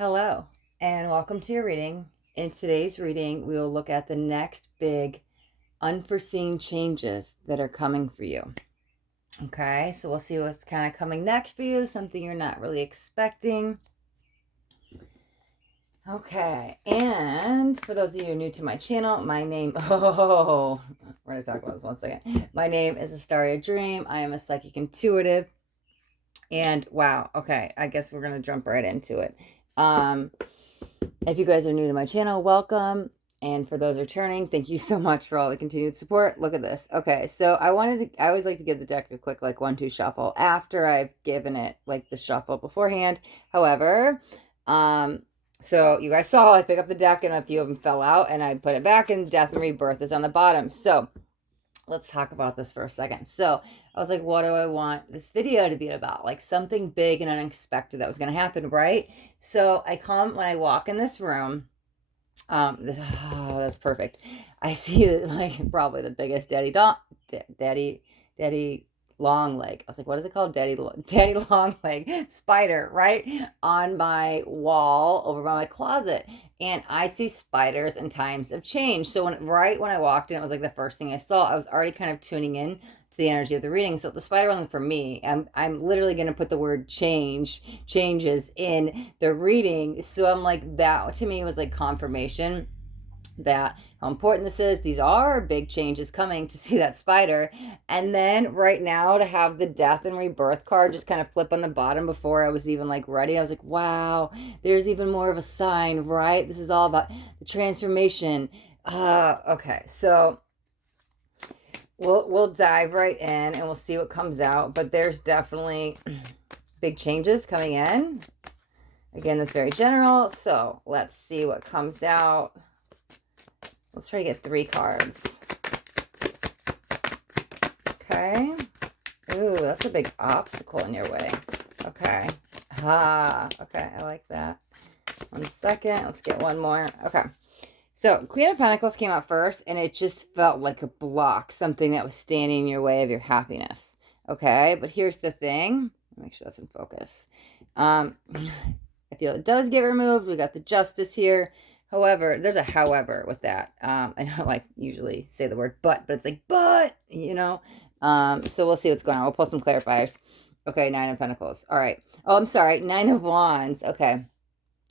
Hello, and welcome to your reading. In today's reading, we will look at the next big unforeseen changes that are coming for you. Okay, so we'll see what's kind of coming next for you, something you're not really expecting. Okay, and for those of you who are new to my channel, my name, we're going to talk about this one second. My name is Astaria Dream. I am a psychic intuitive. And wow, okay, I guess we're going to jump right into it. If you guys are new to my channel, welcome. And for those returning, thank you so much for all the continued support. Look at this. Okay, so I always like to give the deck a quick like 1-2 shuffle after I've given it like the shuffle beforehand. However, so you guys saw I pick up the deck and a few of them fell out and I put it back and Death and Rebirth is on the bottom. So let's talk about this for a second. So I was like, what do I want this video to be about? Like something big and unexpected that was going to happen, right? So when I walk in this room, that's perfect. I see like probably the biggest daddy long leg. I was like, what is it called? Daddy long leg spider, right? On my wall over by my closet. And I see spiders in times of change. So right when I walked in, it was like the first thing I saw. I was already kind of tuning in to the energy of the reading. So the spider one for me, I'm literally going to put the word changes in the reading. So I'm like, that to me was like confirmation that how important this is. These are big changes coming to see that spider. And then right now to have the Death and Rebirth card just kind of flip on the bottom before I was even like ready. I was like, wow, there's even more of a sign, right? This is all about the transformation. Okay, so we'll dive right in and we'll see what comes out. But there's definitely big changes coming in. Again, that's very general. So let's see what comes out. Let's try to get 3 cards. Okay. Ooh, that's a big obstacle in your way. Okay. Okay, I like that. 1 second. Let's get one more. Okay. So, Queen of Pentacles came out first, and it just felt like a block, something that was standing in your way of your happiness. Okay, but here's the thing. Make sure that's in focus. I feel it does get removed. We got the Justice here. However, there's a however with that. I don't like usually say the word but it's like, but, you know. So we'll see what's going on. We'll pull some clarifiers. Okay, 9 of Pentacles. All right. Oh, I'm sorry. 9 of Wands. Okay.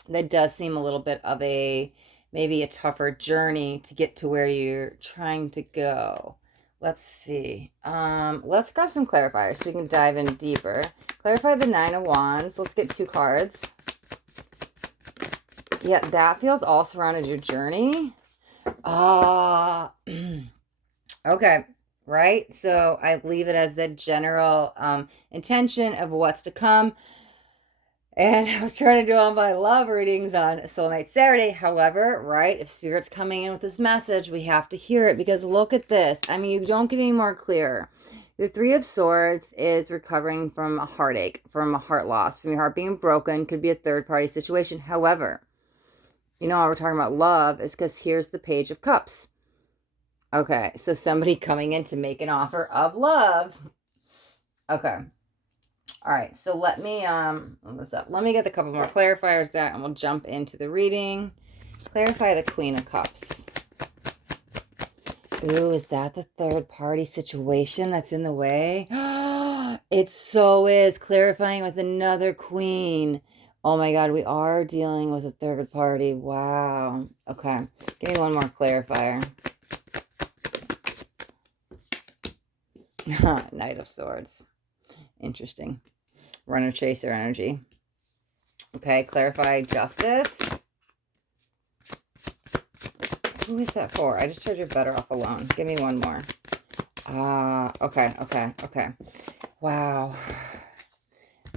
That does seem a little bit of maybe a tougher journey to get to where you're trying to go. Let's see. Let's grab some clarifiers so we can dive in deeper. Clarify the 9 of Wands. Let's get 2 cards. Yeah, that feels all surrounded your journey. Okay, right? So I leave it as the general intention of what's to come. And I was trying to do all my love readings on Soulmate Saturday. However, right, if Spirit's coming in with this message, we have to hear it because look at this. I mean, you don't get any more clear. The 3 of Swords is recovering from a heartache, from a heart loss, from your heart being broken. Could be a third-party situation. However, you know why we're talking about love is because here's the Page of Cups. Okay, so somebody coming in to make an offer of love. Okay. All right, so let me let me get a couple more clarifiers that and we'll jump into the reading. Clarify the Queen of Cups. Ooh, is that the third party situation that's in the way? It so is. Clarifying with another queen. Oh my God, we are dealing with a third party. Wow. Okay. Give me one more clarifier. Knight of Swords. Interesting. Runner chaser energy. Okay, clarify Justice. Who is that for? I just heard you're better off alone. Give me one more. Okay. Wow.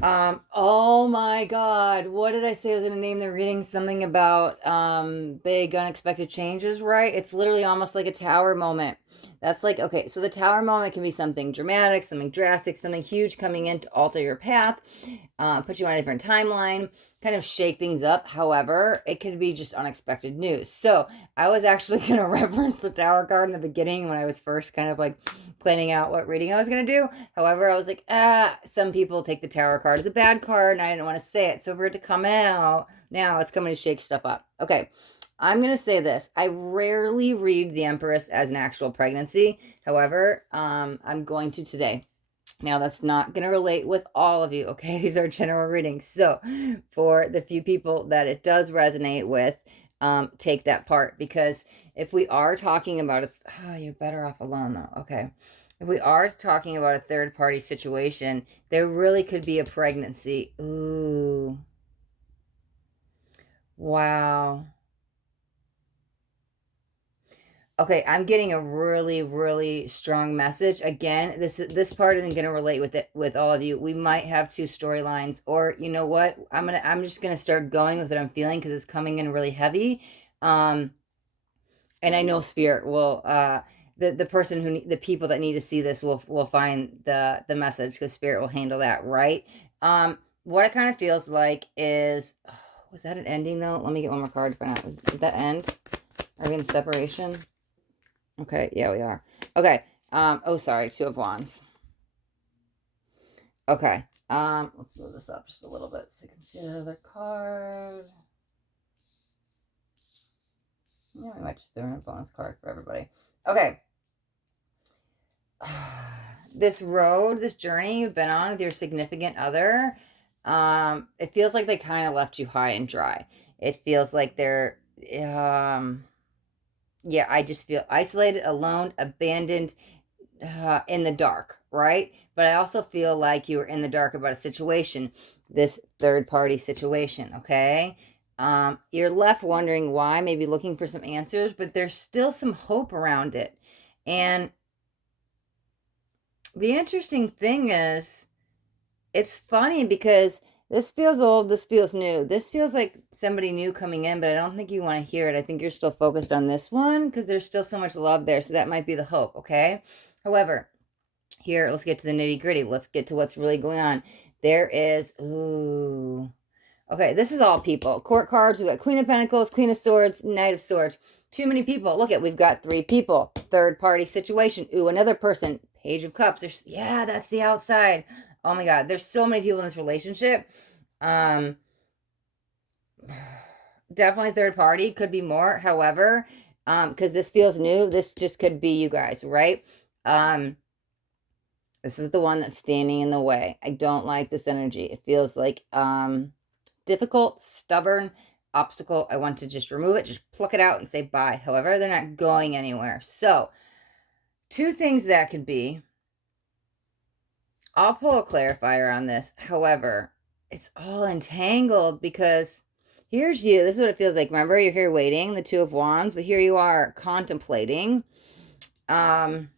Oh my God. What did I say I was going to name the reading? Something about big unexpected changes, right? It's literally almost like a tower moment. That's like, okay, so the tower moment can be something dramatic, something drastic, something huge coming in to alter your path, put you on a different timeline, kind of shake things up. However, it could be just unexpected news. So I was actually going to reference the tower card in the beginning when I was first kind of like planning out what reading I was going to do. However, I was like, some people take the tower card as a bad card, and I didn't want to say it. So for it to come out, now it's coming to shake stuff up. Okay. I'm going to say this. I rarely read the Empress as an actual pregnancy. However, I'm going to today. Now, that's not going to relate with all of you, okay? These are general readings. So, for the few people that it does resonate with, take that part. Because if we are talking about you're better off alone, though. Okay. If we are talking about a third party situation, there really could be a pregnancy. Ooh. Wow. Okay, I'm getting a really, really strong message. Again, this part isn't gonna relate with it with all of you. We might have two storylines, or you know what? I'm just gonna start going with what I'm feeling because it's coming in really heavy. Um, and I know spirit will the person the people that need to see this will find the message because spirit will handle that, right? What it kind of feels like is was that an ending though? Let me get one more card to find out. Did that end? Are we in separation? Okay, yeah, we are. Okay. Oh, sorry, Two of Wands. Okay. Let's move this up just a little bit so you can see the other card. Yeah, we might just throw in a bonus card for everybody. Okay. This road, this journey you've been on with your significant other, it feels like they kind of left you high and dry. It feels like they're, yeah, I just feel isolated, alone, abandoned, in the dark, right? But I also feel like you were in the dark about a situation, this third party situation, okay? You're left wondering why, maybe looking for some answers, but there's still some hope around it. And the interesting thing is, it's funny because this feels old, this feels new. This feels like somebody new coming in, but I don't think you want to hear it. I think you're still focused on this one because there's still so much love there. So that might be the hope, okay? However, here, let's get to the nitty gritty. Let's get to what's really going on. There is, ooh. Okay, this is all people. Court cards, we've got Queen of Pentacles, Queen of Swords, Knight of Swords. Too many people. Look at, we've got 3 people. Third party situation. Ooh, another person. Page of Cups. There's, yeah, that's the outside. Oh my God, there's so many people in this relationship. Definitely third party. Could be more. However, because this feels new, this just could be you guys, right? This is the one that's standing in the way. I don't like this energy. It feels like difficult, stubborn, obstacle. I want to just remove it, just pluck it out and say bye. However, they're not going anywhere. So, 2 things that could be. I'll pull a clarifier on this. However, it's all entangled because here's you. This is what it feels like. Remember, you're here waiting, the 2 of Wands, but here you are contemplating. Like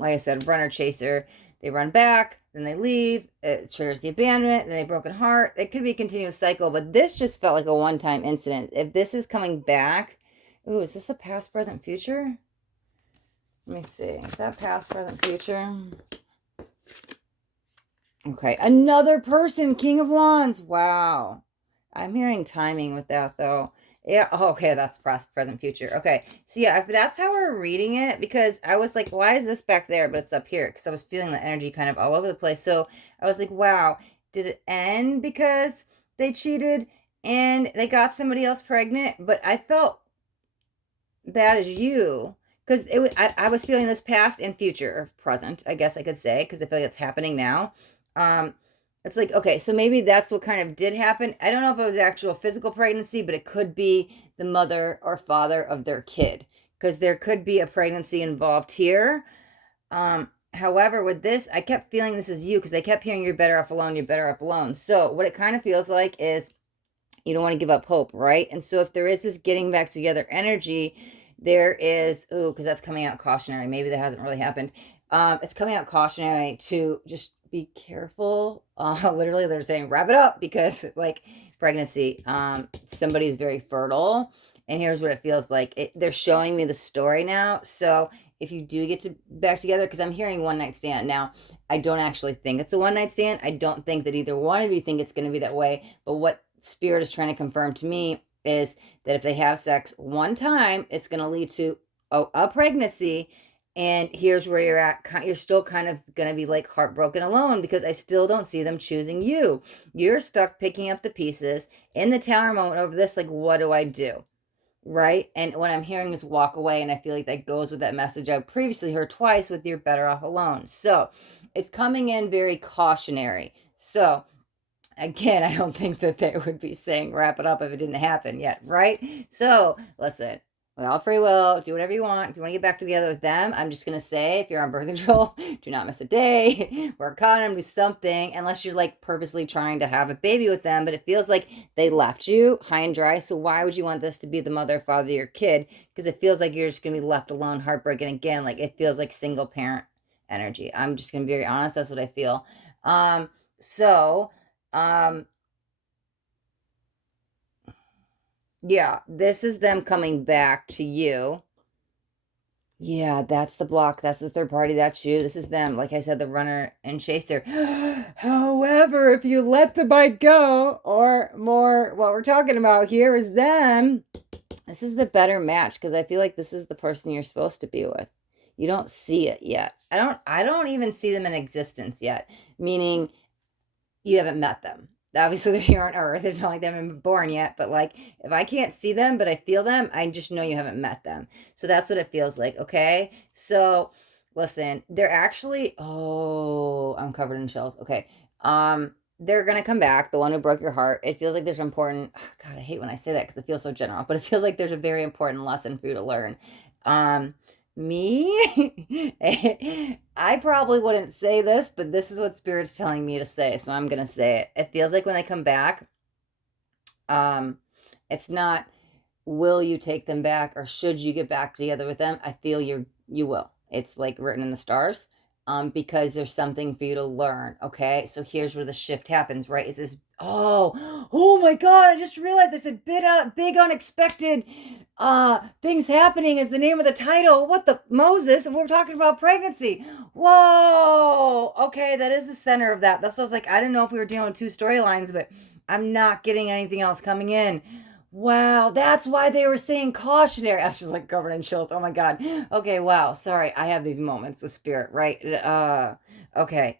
I said, runner chaser. They run back, then they leave. It triggers the abandonment, then they broken heart. It could be a continuous cycle, but this just felt like a one-time incident. If this is coming back, ooh, is this a past, present, future? Let me see. Is that past, present, future? Okay, another person, King of Wands. Wow. I'm hearing timing with that, though. Yeah, oh, okay, that's past, present, future. Okay, so yeah, if that's how we're reading it, because I was like, why is this back there, but it's up here? Because I was feeling the energy kind of all over the place. So I was like, wow, did it end because they cheated and they got somebody else pregnant? But I felt that is you. Because it was, I was feeling this past and future, or present, I guess I could say, because I feel like it's happening now. It's like, okay, so maybe that's what kind of did happen. I don't know if it was actual physical pregnancy, but it could be the mother or father of their kid, because there could be a pregnancy involved here. However, with this, I kept feeling this is you, because I kept hearing you're better off alone, you're better off alone. So what it kind of feels like is you don't want to give up hope, right? And so if there is this getting back together energy, there is, ooh, because that's coming out cautionary. Maybe that hasn't really happened. It's coming out cautionary to just be careful. Literally, they're saying wrap it up because, like, pregnancy. Somebody's very fertile, And here's what it feels like. They're showing me the story now. So if you do get to back together, because I'm hearing one night stand now, I don't actually think it's a one night stand. I don't think that either one of you think it's going to be that way. But what Spirit is trying to confirm to me is that if they have sex one time, it's going to lead to a pregnancy. And here's where you're at. You're still kind of going to be like heartbroken alone, because I still don't see them choosing you. You're stuck picking up the pieces in the tower moment over this. Like, what do I do? Right? And what I'm hearing is walk away. And I feel like that goes with that message I previously heard twice with you're better off alone. So it's coming in very cautionary. So again, I don't think that they would be saying wrap it up if it didn't happen yet, right? So listen, we all free will, do whatever you want. If you want to get back together with them, I'm just gonna say, if you're on birth control, do not miss a day. Wear a condom, do something, unless you're like purposely trying to have a baby with them. But it feels like they left you high and dry. So why would you want this to be the mother, father of your kid? Because it feels like you're just gonna be left alone, heartbroken again. Like it feels like single parent energy. I'm just gonna be very honest. That's what I feel. So um, yeah, this is them coming back to you. Yeah, that's the block. That's the third party. That's you. This is them. Like I said, the runner and chaser. However, if you let the bite go, or more, what we're talking about here is them. This is the better match, because I feel like this is the person you're supposed to be with. You don't see it yet. I don't even see them in existence yet. Meaning you haven't met them. Obviously, they're here on Earth. It's not like they haven't been born yet, but like if I can't see them, but I feel them, I just know you haven't met them. So that's what it feels like. Okay. So listen, they're actually, oh, I'm covered in shells. Okay. They're gonna come back, the one who broke your heart. It feels like there's important, God, I hate when I say that because it feels so general, but it feels like there's a very important lesson for you to learn. Um, me, I probably wouldn't say this, but this is what Spirit's telling me to say, so I'm gonna say it. It feels like when they come back, um, it's not will you take them back or should you get back together with them. I feel you will. It's like written in the stars. Because there's something for you to learn. Okay, so here's where the shift happens, right? Is this oh my god, I just realized I said big unexpected things happening is the name of the title. What the Moses? And we're talking about pregnancy. Whoa. Okay, that is the center of that. That's what I was like. I didn't know if we were dealing with two storylines, but I'm not getting anything else coming in. Wow, that's why they were saying cautionary. I'm just like covered in chills. Oh my god. Okay, wow. Sorry, I have these moments with spirit, right? Okay.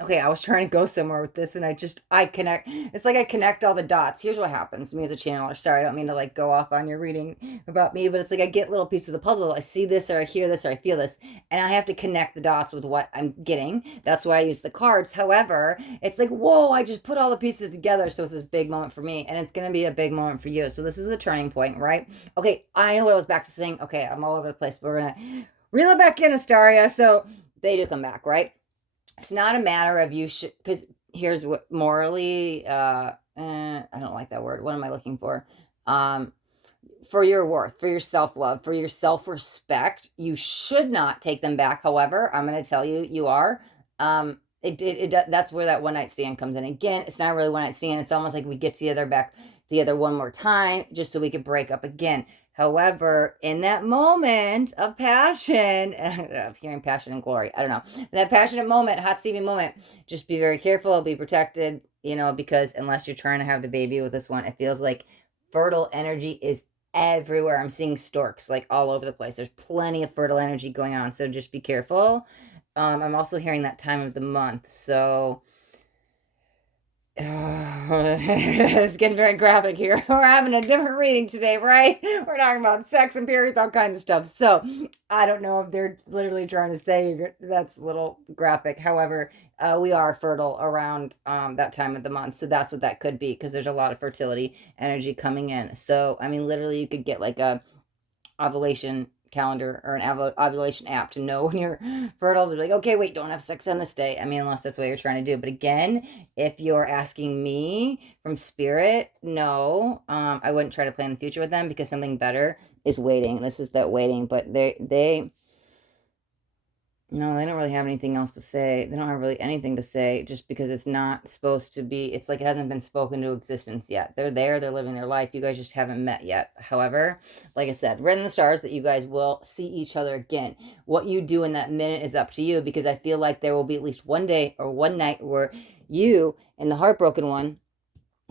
Okay, I was trying to go somewhere with this and I connect. It's like I connect all the dots. Here's what happens to me as a channeler. Sorry, I don't mean to like go off on your reading about me, but it's like I get little pieces of the puzzle. I see this or I hear this or I feel this, and I have to connect the dots with what I'm getting. That's why I use the cards. However, it's like, whoa, I just put all the pieces together. So it's this big moment for me, and it's going to be a big moment for you. So this is the turning point, right? Okay, I know what I was back to saying. Okay, I'm all over the place, but we're going to reel it back in, Astaria. So they do come back, right? It's not a matter of you should, because here's what morally, I don't like that word. What am I looking for? Um, for your worth, for your self love, for your self respect, you should not take them back. However, I'm going to tell you, you are. That's where that one night stand comes in. Again, it's not really one night stand. It's almost like we get together back together one more time just so we could break up again. However, in that moment of passion, of hearing passion and glory, I don't know, in that passionate moment, hot steamy moment, just be very careful, be protected, because unless you're trying to have the baby with this one, it feels like fertile energy is everywhere. I'm seeing storks like all over the place. There's plenty of fertile energy going on, so just be careful. I'm also hearing that time of the month, so it's getting very graphic here. We're having a different reading today, right? We're talking about sex and periods, all kinds of stuff. So I don't know if they're literally trying to say that's a little graphic. However, we are fertile around that time of the month. So that's what that could be, because there's a lot of fertility energy coming in. So, I mean, literally you could get like a ovulation calendar or an ovulation app to know when you're fertile, to be like, okay, wait, don't have sex on this day. I mean, unless that's what you're trying to do. But again, if you're asking me from spirit, no, I wouldn't try to plan the future with them, because something better is waiting. This is that waiting, but they No, they don't really have anything else to say. They don't have really anything to say just because it's not supposed to be, it's like it hasn't been spoken to existence yet. They're there, they're living their life. You guys just haven't met yet. However, like I said, written in the stars that you guys will see each other again. What you do in that minute is up to you, because I feel like there will be at least one day or one night where you and the heartbroken one,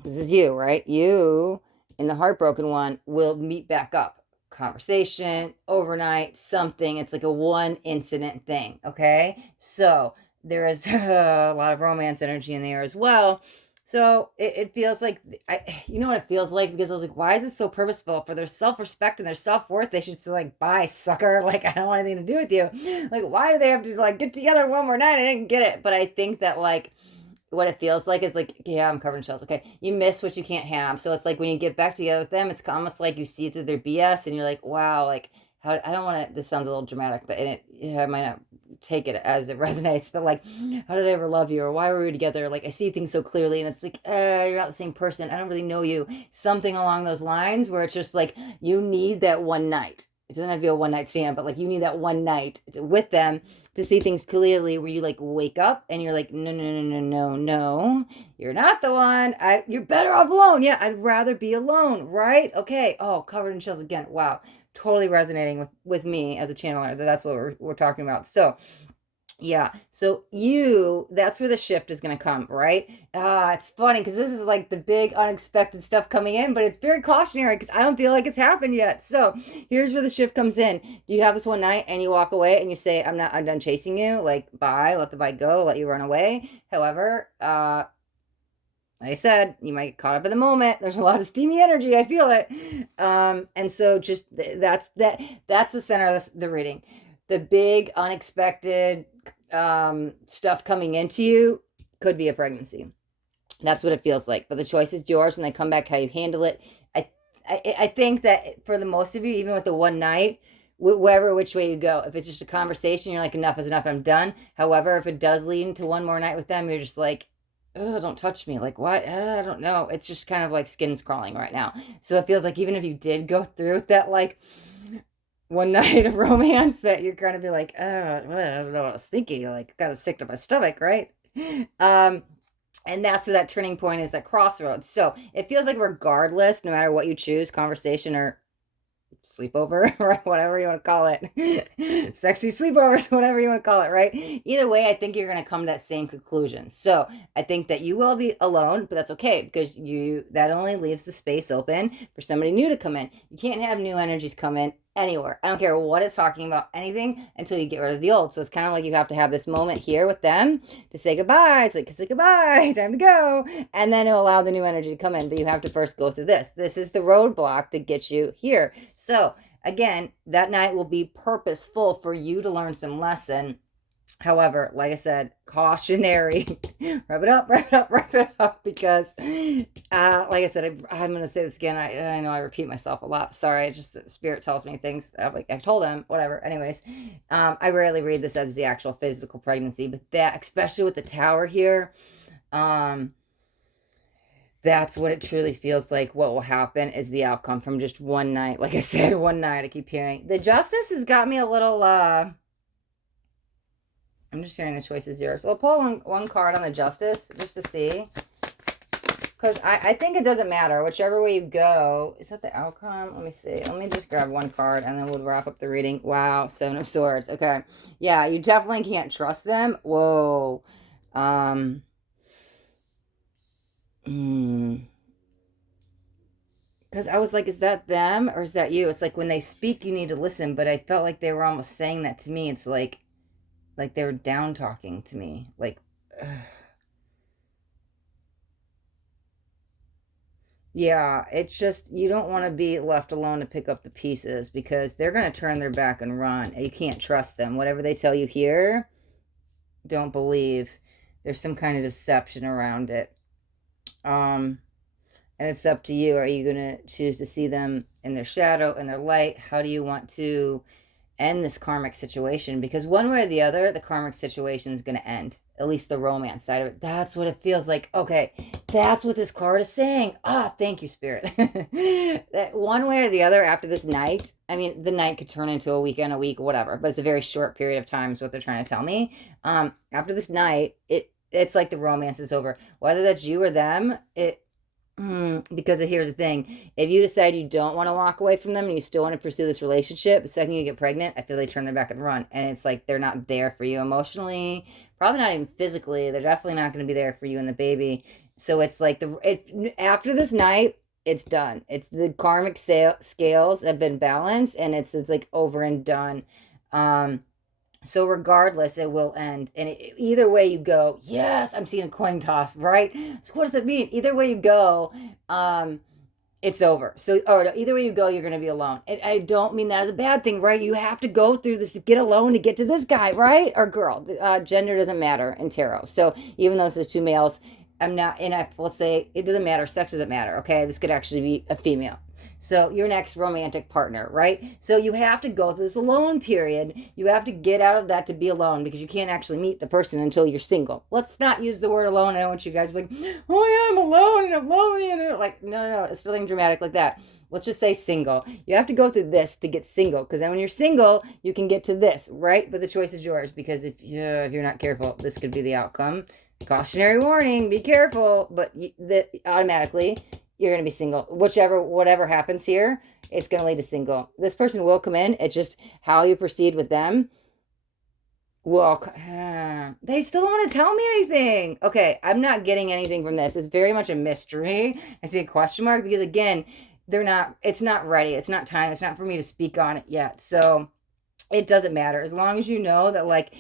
this is you, right? You and the heartbroken one will meet back up. Conversation, overnight, something. It's like a one incident thing, okay? So there is a lot of romance energy in there as well. So it feels like, you know what it feels like? Because I was like, why is it so purposeful? For their self-respect and their self-worth, they should say like, bye, sucker. Like, I don't want anything to do with you. Like, why do they have to like get together one more night? I didn't get it. But I think that like, what it feels like is like, yeah, I'm covered in shells. Okay. You miss what you can't have. So it's like when you get back together with them, it's almost like you see through their BS and you're like, wow, like, how, I don't want to, this sounds a little dramatic, but I might not take it as it resonates, but like, how did I ever love you? Or why were we together? Like, I see things so clearly and it's like, you're not the same person. I don't really know you. Something along those lines where it's just like, you need that one night. It doesn't have to be a one night stand, but like you need that one night with them to see things clearly, where you like wake up and you're like, no, no, no, no, no, no, you're not the one. You're better off alone. Yeah, I'd rather be alone, right? Okay. Oh, covered in chills again. Wow. Totally resonating with me as a channeler. That's what we're talking about. So yeah. So that's where the shift is going to come, right? It's funny because this is like the big unexpected stuff coming in, but it's very cautionary because I don't feel like it's happened yet. So here's where the shift comes in. You have this one night and you walk away and you say, I'm done chasing you. Like, bye, let the bike go, let you run away. However, like I said, you might get caught up in the moment. There's a lot of steamy energy. I feel it. And so just that's the center of the reading. The big unexpected stuff coming into you could be a pregnancy. That's what it feels like. But the choice is yours when they come back, how you handle it. I think that for the most of you, even with the one night, wherever which way you go, if it's just a conversation, you're like, enough is enough, I'm done. However, if it does lead into one more night with them, you're just like, oh, don't touch me. Like, what? I don't know. It's just kind of like skin's crawling right now. So it feels like even if you did go through that, like, one night of romance, that you're going to be like, oh, well, I don't know what I was thinking. Like, kind of sick to my stomach, right? And that's where that turning point is, that crossroads. So it feels like regardless, no matter what you choose, conversation or sleepover, right? Whatever you want to call it, sexy sleepovers, whatever you want to call it, right? Either way, I think you're going to come to that same conclusion. So I think that you will be alone, but that's okay, because that only leaves the space open for somebody new to come in. You can't have new energies come in anywhere. I don't care what it's talking about, anything, until you get rid of the old. So it's kind of like you have to have this moment here with them to say goodbye. It's like, say goodbye, time to go. And then it'll allow the new energy to come in. But you have to first go through this. This is the roadblock that gets you here. So again, that night will be purposeful for you to learn some lesson. However, like I said, cautionary. Wrap it up, wrap it up, wrap it up, because like I said, I'm going to say this again. I know I repeat myself a lot. Sorry, it's just spirit tells me things. Like I told him, whatever. Anyways, I rarely read this as the actual physical pregnancy, but that, especially with the tower here, that's what it truly feels like. What will happen is the outcome from just one night. Like I said, one night. I keep hearing the justice has got me a little I'm just hearing the choice is yours. So I'll pull one card on the justice just to see. Because I think it doesn't matter. Whichever way you go. Is that the outcome? Let me see. Let me just grab one card and then we'll wrap up the reading. Wow. Seven of Swords. Okay. Yeah, you definitely can't trust them. Whoa. Because I was like, is that them or is that you? It's like when they speak, you need to listen. But I felt like they were almost saying that to me. It's like they were down talking to me. Like, yeah, it's just, you don't want to be left alone to pick up the pieces, because they're going to turn their back and run. You can't trust them. Whatever they tell you here, don't believe. There's some kind of deception around it. And it's up to you. Are you going to choose to see them in their shadow, in their light? How do you want to end this karmic situation? Because one way or the other, the karmic situation is going to end. at least the romance side of it. That's what it feels like. Okay, that's what this card is saying. Ah, thank you, Spirit. That one way or the other after this night, I mean, the night could turn into a weekend, a week, whatever, but it's a very short period of time is what they're trying to tell me. After this night, it's like the romance is over. Whether that's you or them, because here's the thing. If you decide you don't want to walk away from them and you still want to pursue this relationship, the second you get pregnant, I feel they turn their back and run. And it's like they're not there for you emotionally, probably not even physically. They're definitely not going to be there for you and the baby. So it's like after this night, it's done. It's the karmic scales have been balanced and it's like over and done. So regardless, it will end. And either way you go, yes, I'm seeing a coin toss, right? So what does that mean? Either way you go, it's over. So, or no, either way you go, you're going to be alone. And I don't mean that as a bad thing, right? You have to go through this to get alone to get to this guy, right? Or girl. Gender doesn't matter in tarot. So even though this is two males, I'm not, and let's say it doesn't matter. Sex doesn't matter. Okay. This could actually be a female. So your next romantic partner, right? So you have to go through this alone period. You have to get out of that to be alone because you can't actually meet the person until you're single. Let's not use the word alone. I don't want you guys to be like, oh yeah, I'm alone and I'm lonely. And like, no, it's nothing dramatic like that. Let's just say single. You have to go through this to get single because then when you're single, you can get to this, right? But the choice is yours because if you're not careful, this could be the outcome. Cautionary warning, be careful. But automatically, you're going to be single. Whatever happens here, it's going to lead to single. This person will come in. It's just how you proceed with them. Well, they still don't want to tell me anything. Okay, I'm not getting anything from this. It's very much a mystery. I see a question mark because again, it's not ready. It's not time. It's not for me to speak on it yet. So it doesn't matter. As long as you know that like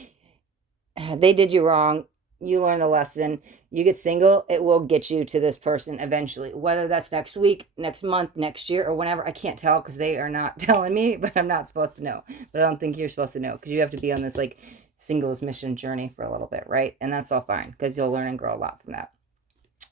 they did you wrong, you learn the lesson, you get single, it will get you to this person eventually. Whether that's next week, next month, next year, or whenever, I can't tell because they are not telling me, but I'm not supposed to know. But I don't think you're supposed to know because you have to be on this like singles mission journey for a little bit, right? And that's all fine because you'll learn and grow a lot from that.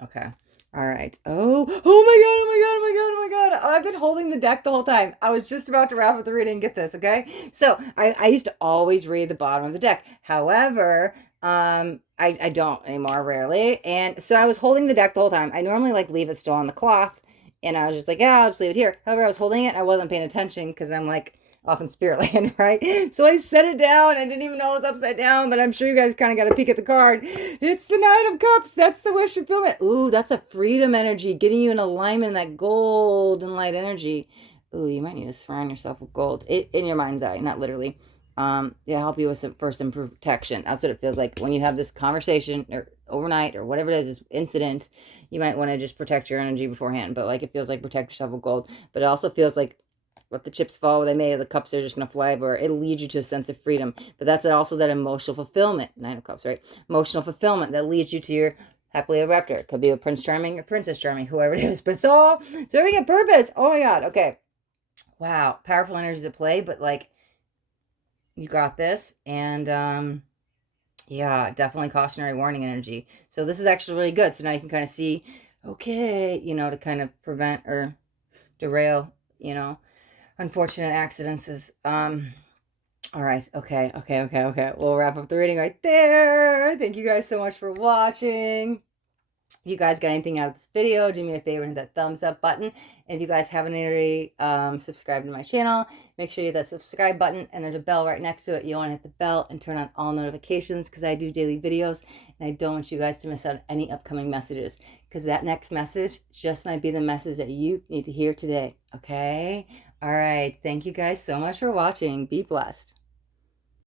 Okay. All right. Oh my God. Oh my God. Oh my God. Oh my God. Oh, I've been holding the deck the whole time. I was just about to wrap up the reading and get this. Okay. So I used to always read the bottom of the deck. However, I don't anymore, rarely. And so I was holding the deck the whole time. I normally like leave it still on the cloth and I was just like, yeah, I'll just leave it here. However, I was holding it. I wasn't paying attention because I'm like, off in spirit land, right? So I set it down. I didn't even know it was upside down, but I'm sure you guys kind of got a peek at the card. It's the Nine of Cups. That's the wish fulfillment. Ooh, that's a freedom energy, getting you in alignment in that gold and light energy. Ooh, you might need to surround yourself with gold in your mind's eye, not literally. To help you with some protection. That's what it feels like when you have this conversation or overnight or whatever it is, this incident. You might want to just protect your energy beforehand, but like it feels like protect yourself with gold. But it also feels like let the chips fall where they may, the cups are just going to fly over. It'll lead you to a sense of freedom. But that's also that emotional fulfillment. Nine of Cups, right? Emotional fulfillment that leads you to your happily ever after. It could be a Prince Charming or Princess Charming, whoever it is. But it's all serving a purpose. Oh my God. Okay. Wow. Powerful energies at play. But like, you got this. And yeah, definitely cautionary warning energy. So this is actually really good. So now you can kind of see, okay, to kind of prevent or derail, unfortunate accidents. All right. Okay. We'll wrap up the reading right there. Thank you guys so much for watching. If you guys got anything out of this video, do me a favor and hit that thumbs up button. And if you guys haven't already subscribed to my channel, make sure you hit that subscribe button and there's a bell right next to it. You want to hit the bell and turn on all notifications because I do daily videos and I don't want you guys to miss out on any upcoming messages because that next message just might be the message that you need to hear today. Okay? All right. Thank you guys so much for watching. Be blessed.